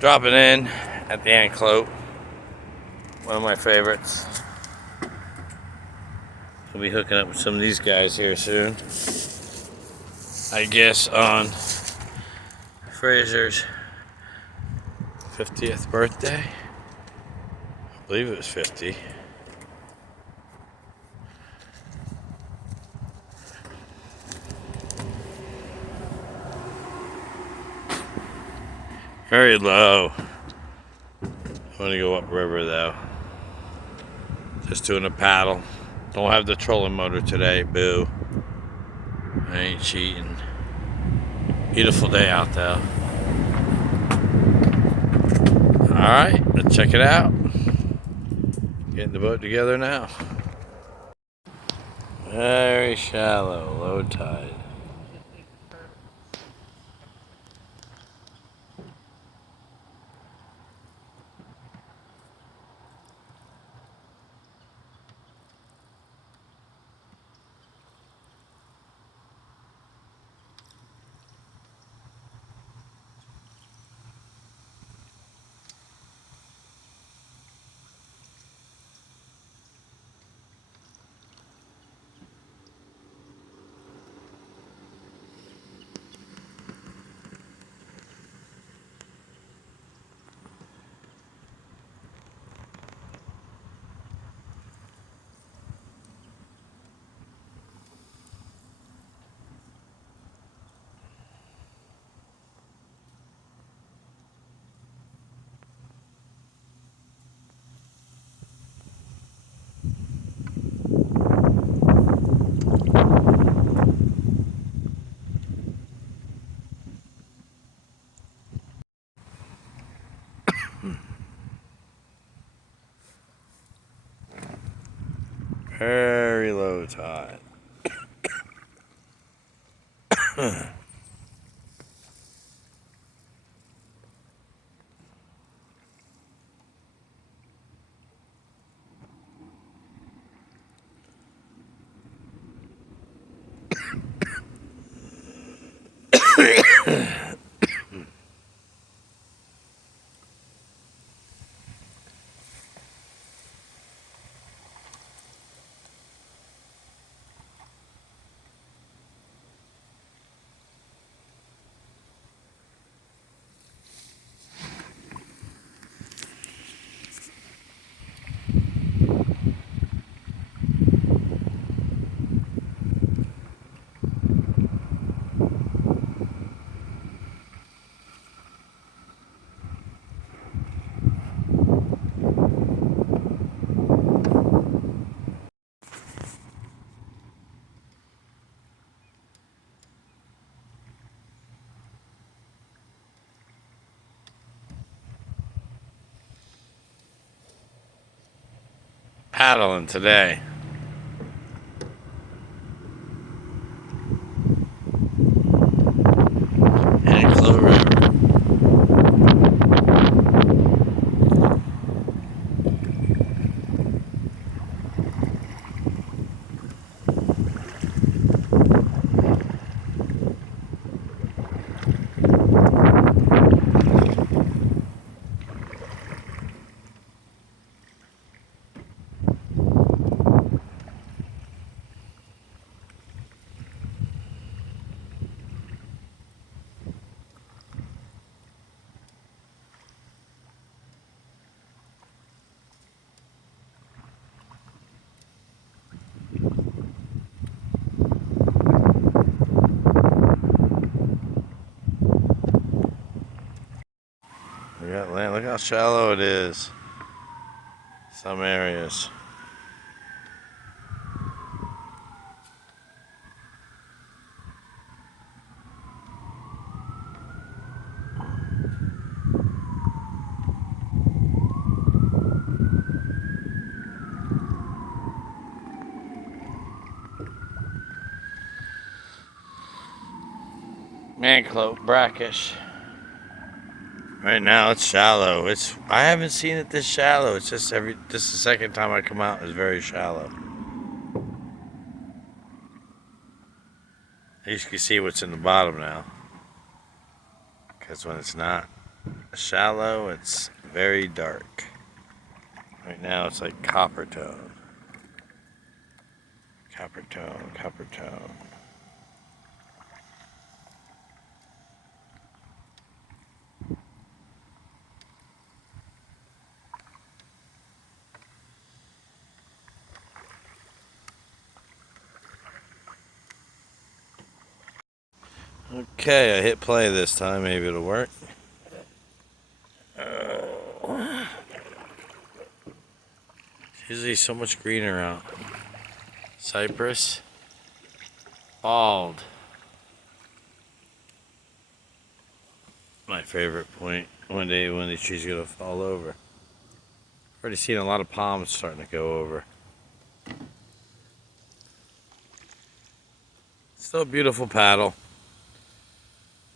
Dropping in at the Anclote, one of my favorites. We'll be hooking up with some of these guys here soon. I guess on Fraser's 50th birthday. I believe it was 50. Very low. I want to go upriver though. Just doing a paddle. Don't have the trolling motor today, boo. I ain't cheating. Beautiful day out though. Alright, let's check it out. Getting the boat together now. Very shallow, low tide. Very low tide. Paddling today. Anclote River. We got land. Look how shallow it is. Some areas. Anclote, brackish. Right now it's shallow. I haven't seen it this shallow. It's just the second time I come out is very shallow. You can see what's in the bottom now. Because when it's not. Shallow, it's very dark. Right now it's like copper tone. Copper tone, copper tone. Okay, I hit play this time. Maybe it'll work. Usually so much greener out. Cypress. Bald. My favorite point. One day when the tree's gonna fall over. Already seen a lot of palms starting to go over. Still a beautiful paddle.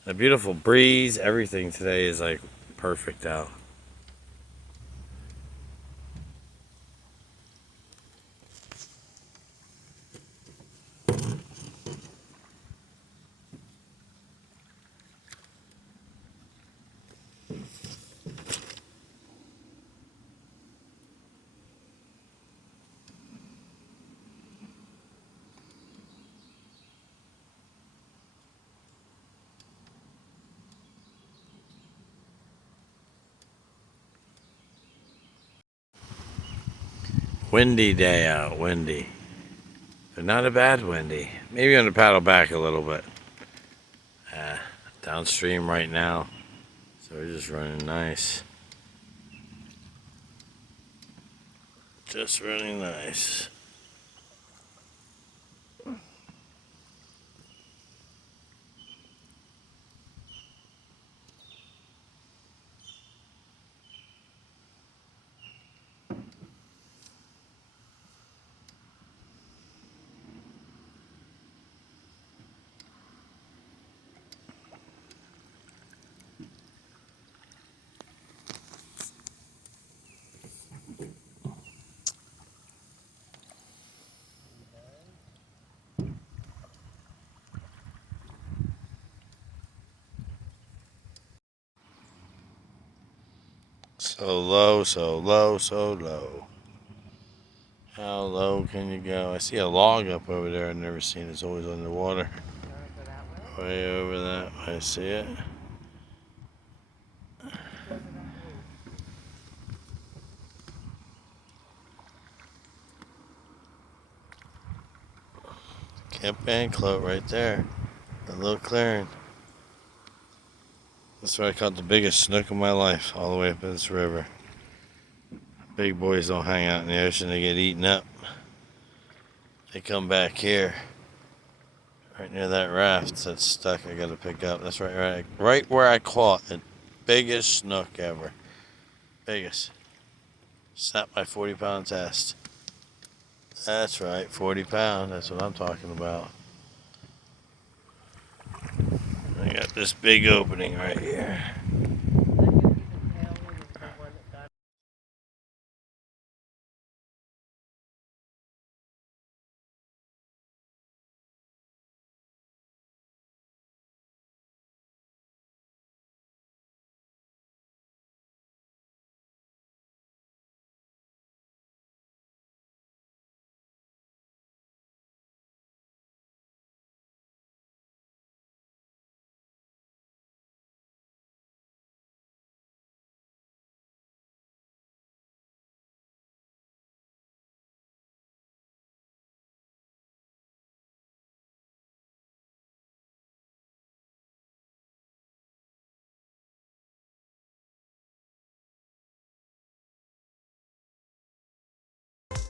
A beautiful breeze. Everything today is like perfect out. Windy day out, windy. But not a bad windy. Maybe I'm gonna paddle back a little bit. Downstream right now. So we're just running nice. Just running nice. So low, so low, so low. How low can you go? I see a log up over there I've never seen. It's always underwater. Way over that way. I see it. Camp Anclote right there. A little clearing. That's where I caught the biggest snook of my life, all the way up in this river. Big boys don't hang out in the ocean, they get eaten up. They come back here. Right near that raft that's stuck, I gotta pick up. That's right where I caught the biggest snook ever. Biggest. Snapped my 40-pound test. That's right, 40 pound, that's what I'm talking about. I got this big opening right here.